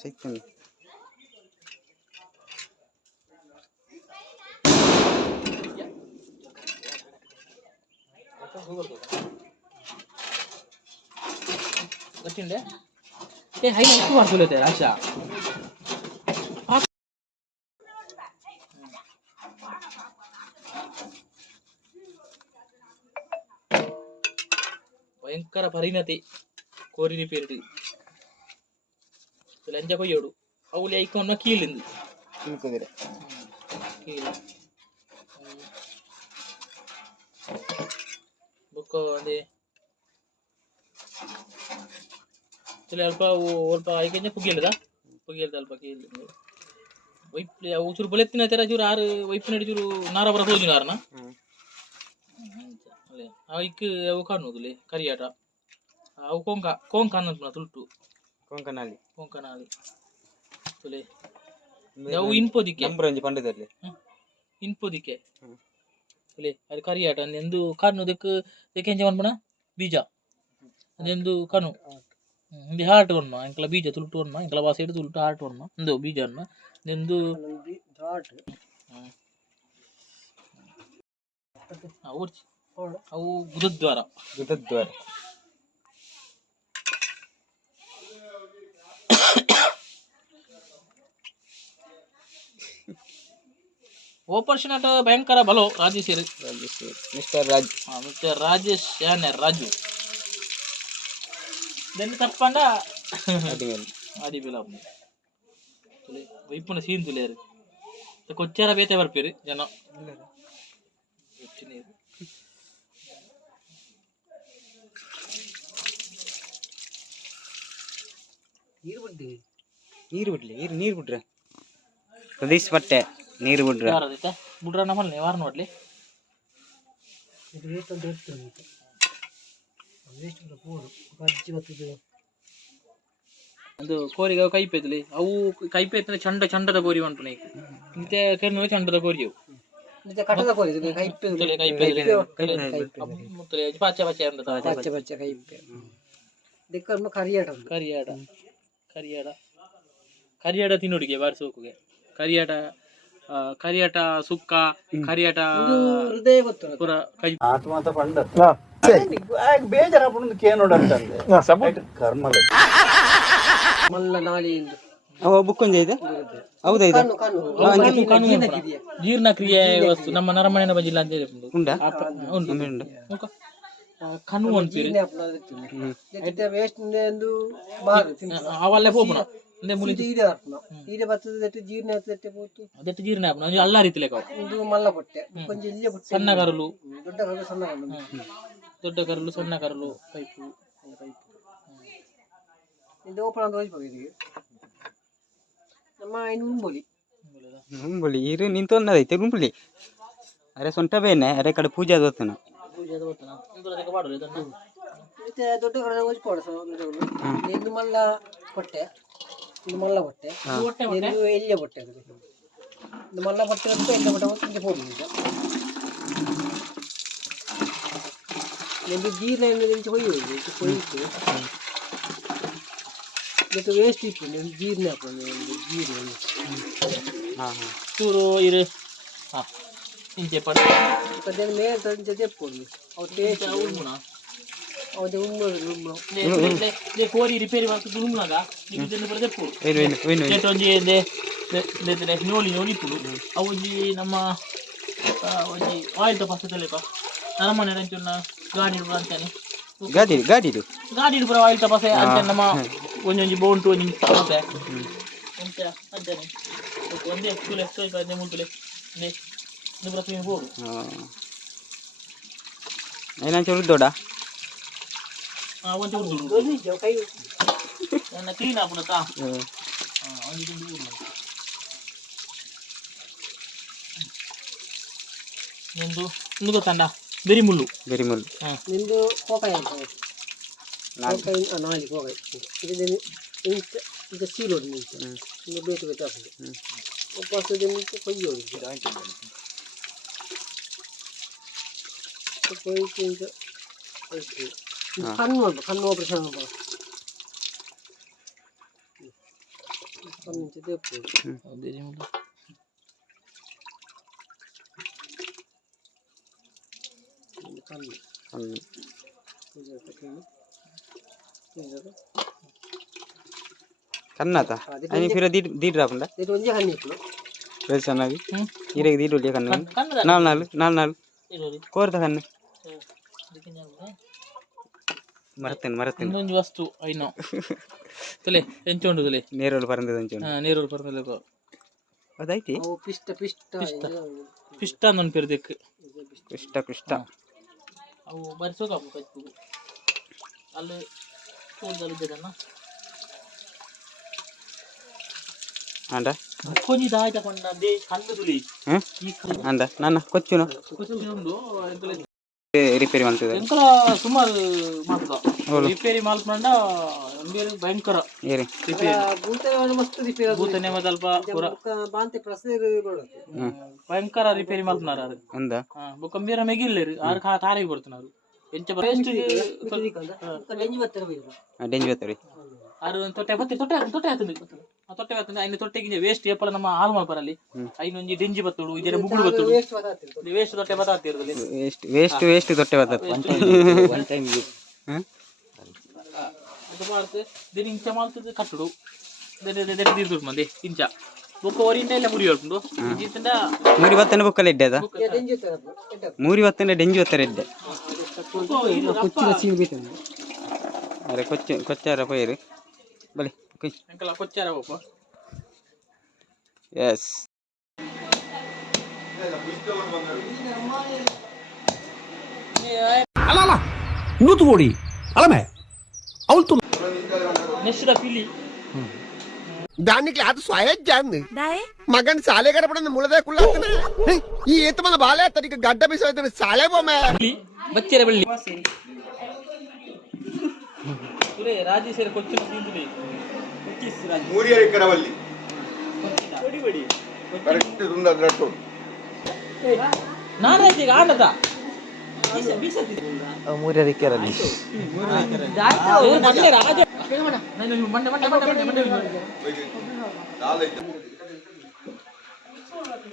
ಸಿಗ್ತೀನಿ ಗೊತ್ತಿಂಡೆ ಏ ಹೈ ಎಷ್ಟು ಮಾಡ್ಕೊಳ್ಳುತ್ತೆ ಆಶಾ ಭಯಂಕರ ಪರಿಣತಿ ಕೋರಿನಿ ಪೇರಿಡಿ ಲಂಜ ಕೊಯ್ಯೋಡು ಅವಳು ಐಕೊಂಡು ಕೀಳಿಂದು ತಿಳ್ಕೊದಿರ ಕೀಳು ಬುಕ್ಕ ಅದೇ ಅಲ್ಪ ಸ್ವಲ್ಪ ಐಕಂಜ ಪುಗಿಯಲ್ದ ಅಲ್ಪ ಕೀಳಿ ವೈಪ್ ಅವು ಚೂರು ಬಲೆತ್ತಿನ ತರ ಚೂರು ಆರು ವೈಪಿನ ಚೂರು ನಾರ ಬರ ಹೋದಿನ ಆರನ ಅಲ್ಲೇ ಐಕ್ ಅವು ಕಾಣುವುದಿಲ್ಲ ಕರಿಯಾಟ ಅವು ಕೊಂಕ ಅನ್ನೋದು ತುಲ್ಟು ಕೊಂಕನಾಲಿ ತುಲೆ ಅವು ಇನ್ಪೋದಿಕ್ಕೆ ನಂಬರಂಜಿ ಪಂಡದಲ್ಲಿ ಇನ್ಪೋದಿಕ್ಕೆ ತುಲೆ ಅದು ಕರಿಯಾಟ ಅಂದೆಂದು ಕಾಣುವುದಕ್ಕೆ ಏಕೆಂಚ ಮನ್ಪಣ ಬೀಜ ಅದೆಂದು ಕನು ಇದು ಹಾರ್ಟ್ ಒನ್ನ ಇಂಕಲ ಬೀಜ ತುಲ್ಟು ಒನ್ನ ಇಂಕಲ ಬಾಸೈಡ್ ತುಲ್ಟು ಹಾರ್ಟ್ ಒನ್ನ ಒಂದು ಬೀಜ ಒನ್ನ ಇದೆಂದು ಅವು ಗುದದ್ವಾರ ಆಪರೇಷನ್ ಆಟ ಭಯಂಕರ ಬಲೋ ರಾಜೇಶ್ ಮಿಸ್ಟರ್ ರಾಜ್ ಮಿಸ್ಟರ್ ರಾಜೇಶ್ ರಾಜು ಇದನ್ನು ತಪ್ಪಂಡ ಆಡಿಬೇಲ ವೈಪುನ ಸೀನ್ ತುಳಿಯಾರು ಕೊಚ್ಚಾರ ಬೇತೆ ಬರ್ಪೇರು ಜನ ನೀರು ಬಿಟ್ರೆ ಪ್ರದೇಶ್ ಬಟ್ಟೆ ನೀರು ಬಿಡ್ರೆ ಬಿಡ್ರ ನಮ್ಮಲ್ಲಿ ವಾರ ನೋಡ್ಲಿ ಅದು ಕೋರಿಗೆ ಕೈಪೇತಲಿ ಅವು ಕೈಪೇತ ಚಂಡದ ಕೋರಿ ಉಂಟು ನೈಕ್ ಇಂತೆ ಕೆರ್ನ ಚಂಡದ ಕೋರಿ ಅವು ಕರಿಯಾಟ ತಿನ್ನೋಡಿಗೆ ಬಾರಿ ಸೋಕುಗೆ ಕರಿಯಾಟ ಸುಕ್ಕ ಕರಿಯಾಟ ಹೃದಯ ಪೂರ ಕೈ ಆತ್ಮತ ಪಂಡ ಬೇಜಾರ ಕರ್ಮಲ ಮಲ್ಲ ನಾಲಿಂದು ಅವ ಬುಕ್ಕೊಂಜ ಇದೆ ಹೌದಾ ಇದು ಜೀರ್ಣಕ್ರಿಯೆ ವಸ್ತು ನಮ್ಮ ನರಮಣ್ಯನ ಬಜಿಲ್ಲ ಅಂತ ಹೇಳಿ ಉಂಟಾ ಉಂಟು ಕನು ಅಂತೀರಿ ಅವಲ್ಲೇ ಹೋಗೋಣ ಜೀರ್ಣ ಅಲ್ಲ ರೀತಿ ಸಣ್ಣ ಕರಲು ದೊಡ್ಡ ಕರಲು ಸಣ್ಣ ಕರಲು ಪೈಪು ಉಂಬುಳಿ ಇರು ನಿಂತೊಂದೈತೆ ಉಂಬುಳಿ ಅರೆ ಸೊಂಟ ಬೇನೆ ಅರೆ ಕಡೆ ಪೂಜೆ ಅದೋತನ ದೊಡ್ಡ ಇದು ಮಲ್ಲ ಹೊಟ್ಟೆ ಇದು ಮಲ್ಲ ಹೊಟ್ಟೆ ಇದು ಎಲ್ಲಿಯ ಹೊಟ್ಟೆ ಇದು ಮಲ್ಲ ಹೊಟ್ಟೆ ಅಂತ ಎಲ್ಲಿಯ ಹೊಟ್ಟೆ ಹಿಂಗೆ ಹೋಗಿ ಇದು ಜೀರ್ಣ ಕೊಯ್ಯಿಟ್ಟು ಇದು ವೇಸ್ಟ್ ಇತ್ತು ಜೀರ್ಣ ಹಾಕೊಂಡು ಜೀರ್ಣ ಚೂರು ಇರು ಹಾಂ ಇಂಚೆ ಪಡ ಮೇಲೆ ತಂಚೆ ತೆಪ್ಪೊಂದು ಅವು ಟೇಸ್ಟ್ ಉಳ್ಮುಣ ಅವತ್ತು ಕೋರಿ ರಿಪೇರಿ ಮಾಡ್ತಿದ್ದು ಉಳ್ಮುಣಗ ಇದನ್ನು ಬರ ತೆಪ್ಪು ನೋಲಿ ಪುಡು ಅವು ನಮ್ಮ ಒಂಜಿ ಆಯಿಲ್ ತಪಾಸಲೆಪ ನರಮನೆ ಅಂಚುನ್ನ ಗಾಡಿ ಅಂತಾನೆ ಗಾಡಿ ಪುರ ಆಯಿಲ್ ತಪಾಸೆ ಅಂತ ನಮ್ಮ ಒಂಜೊಂಜಿ ಬೋಂಟು ಒಂಜಿ ತಪಾಸೆ ಅಂತ ಅಂತಾನೆ ಒಂದೇ ತುಲೆ ತುಲೆ ಮೂರು ತುಲೆ ಬೋಡು ಏನಂತ ಉಳಿದೋಡ ಕ್ಲೀನ್ ಆಗ್ಬಿಡತ್ತಾ ನಿಂದು ನಿಂದು ಗೊತ್ತಂಡ ಬೆರಿಮುಳ್ಳು ನಿಂದು ಕೋಕಾಯಿ ಅಂತ ನಾಲಿ ಕೋಕಾಯಿ ಇದು ಸೀಲೋದು ನಿಂತು ಇನ್ನು ಬೇಟು ಆಗ್ತದೆ ವಾಪಸ್ಸು ನಿಂತು ಕೊಯ್ಯೋದು ಕಣ್ಣು ಆಪರೇಷನ್ ಒಂದು ಇಂಚು ದೆಪ್ಪು ಅದೇ ನಿಮ್ದು ಕಣ್ಣು ಹ್ಮ್. ಕನ್ನತ అని ఫిర దీడి రాకుండా ఇది ಒಂದೇ ಹಣ್ಣು ಇತ್ತು రేస్ అన్నది ఇరగ దీడి ఒలియ కన్ను ಕನ್ನಡ నాలుగు ಇರೋರಿ కోరత కన్ను ಇದಕ್ಕೆ ಮರತ್ತೇನೆ ಇನ್ನೊಂದು ವಸ್ತು ಐನೋ ತಲೆ ಎಂಚೋಂಡು ತಲೆ ನೇರೋಳು ಪರಂದದ ಅಂಚು ನೀರು ಪರಮೇಲೆ ಅದೈತಿ ಅವು ಪಿಷ್ಟ ನನ್ನ ಪೇರು ದೆಕ್ ಕೃಷ್ಟ ಅವು ಬರ್ಸೋಕಾಪು ಕಚ್ಚು ಅಲ್ಲಿ ತೋಟದಲ್ಲಿದ್ದದನ್ನ ಅಂಡ ಕೊಂಚ ದಾಯ ತಗೊಂಡ ದೇ ಕಂದು ತುಳಿ ಅಂಡ ನನ್ನ ಕೊಚ್ಚುನು ಕೊಚ್ಚುಂಡು ರಿಪೇರಿ ಮಾಡ್ತದೆ ಎಂಕಲ ಸುಮಾರು ಮಾಡ್ದ ರಿಪೇರಿ ಮಾಡ್ಕೊಂಡ ಬೇರೆ ಭಯಂಕರ ಏರಿ ರಿಪೇರಿ ಭೂತನೆ ಮಸ್ತ್ ರಿಪೇರಿ ಭೂತನೆ ಸ್ವಲ್ಪ ಪೂರ ಬಾಂತೆ ಪ್ರಸೇರ್ ಮಾಡೋದು ಭಯಂಕರ ರಿಪೇರಿ ಮಾಡ್ತಾರ ಅಂದ ಬೊಕ್ಕಂಬೀರ ಮೆಗಿಲ್ಲೇರು ಆರು ತಾರಿಗೆ ಬರ್ತಾರು ಎಂಚ ವೇಸ್ಟ್ ಡೆಂಜಿ ಬತ್ತರ ಬೈದು ಡೆಂಜಿ ಬತ್ತರಿ ಆರು ತೊಟ್ಟೆ ಹಾಕ್ತದೆ ತೊಟ್ಟೆ ಹಾಕ್ತದೆ ಐನು ತೊಟ್ಟೆಗಿಂಜ ವೇಸ್ಟ್ ಏಪಲ ನಮ್ಮ ಹಾಲು ಮಾಡ್ಬಾರಲ್ಲಿ ಐನೊಂಜಿ ಡೆಂಜಿ ಬತ್ತುಡು ಇದರ ಮುಗುಳು ಬತ್ತುಡು ವೇಸ್ಟ್ ಬತ್ತಾತಿರು ವೇಸ್ಟ್ ತೊಟ್ಟೆ ಬತ್ತಾತಿರೋದಲ್ಲಿ ವೇಸ್ಟ್ ತೊಟ್ಟೆ ಬತ್ತದ ಒನ್ ಟೈಮ್ ಅದು ಮಾಡ್ತದೆ ದಿನ ಇಂಚ ಮಾಡ್ತದೆ ಕಟ್ಟುಡು ತೀರ್ದುಡು ಮಂದಿ ಇಂಚ ಬೊಕ್ಕ ಒರಿಂಟ ಎಲ್ಲ ಮುರಿ ಹೇಳ್ಕೊಂಡು ಇಂಚಿಂದ ಮೂರಿ ಬತ್ತನ ಬುಕ್ಕಲ್ಲಿ ಎಡ್ಡೆದ ಡೆಂಜಿ ತರ ಮೂರಿ ಬತ್ತನ ಡೆಂಜಿ ಬತ್ತರ ಎಡ್ಡೆ ಕೊಚ್ಚಿನ ಸೀನ್ ಬೇಕಂದ್ರೆ ಅರೆ ಕೊಚ್ಚಾರ ಪೈರು ಬಲಿ ಕುಯ್ ಅಂಕಲ ಕೊಚ್ಚಾರ ಒಪ್ಪ ಎಸ್ ಅಲ್ಲ ನೂತು ಓಡಿ ಅಲಮೆ ಅವಳು ನೆಕ್ಸ್ಟ್ ಪಿಲಿ దానికి అది స్వయజ్జాంది మగన్ సాలే గడపడం ముళ్ళదే కుళ్ళాతనే ఈ ఈత మన బాలే తనకి గడ్డ బిస అయితే సాలే బొమ్మే ಬಚ್ಚೆರೆ ಬಳ್ಳಿ ಸುರೇ ರಾಜಿ ಸೇರಿ ಕೊಚ್ಚಿನ ತಿಂದುಲಿ ಮೂರಿಯರ್ ಕರವಲ್ಲಿ ಕರೆಕ್ಟ್ ದುಂದದ್ರಟ್ಟು ನಾರಾಜಿಗ ಆಡದ ಮೂರಿ ಕೆರಲ್ಲಿ ಮಂಡೆ ರಾಜ ಮಂಡೆ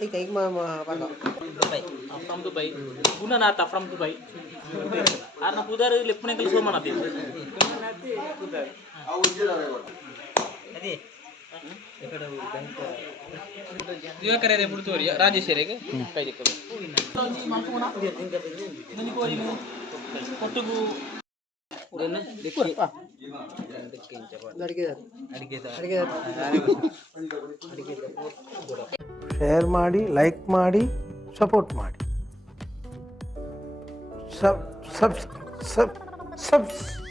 ಈಗ from Dubai Gunanatha from Dubai ಆರ್ನ ಪುದರ್ ಲೆಪ್ಪಣೆಗಳು ಸೋಮನಾಥಿ ದಿವಾಕರೇ ಬಿಡ್ತೋರಿ ರಾಜೇಶ್ವರಿಗೆ ಕೈ ದಿಕ್ಕರು ಒಟ್ಟಿಗೂ ಶೇರ್ ಮಾಡಿ, ಲೈಕ್ ಮಾಡಿ, ಸಪೋರ್ಟ್ ಮಾಡಿ,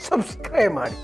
ಸಬ್ಸ್ಕ್ರೈಬ್ ಮಾಡಿ.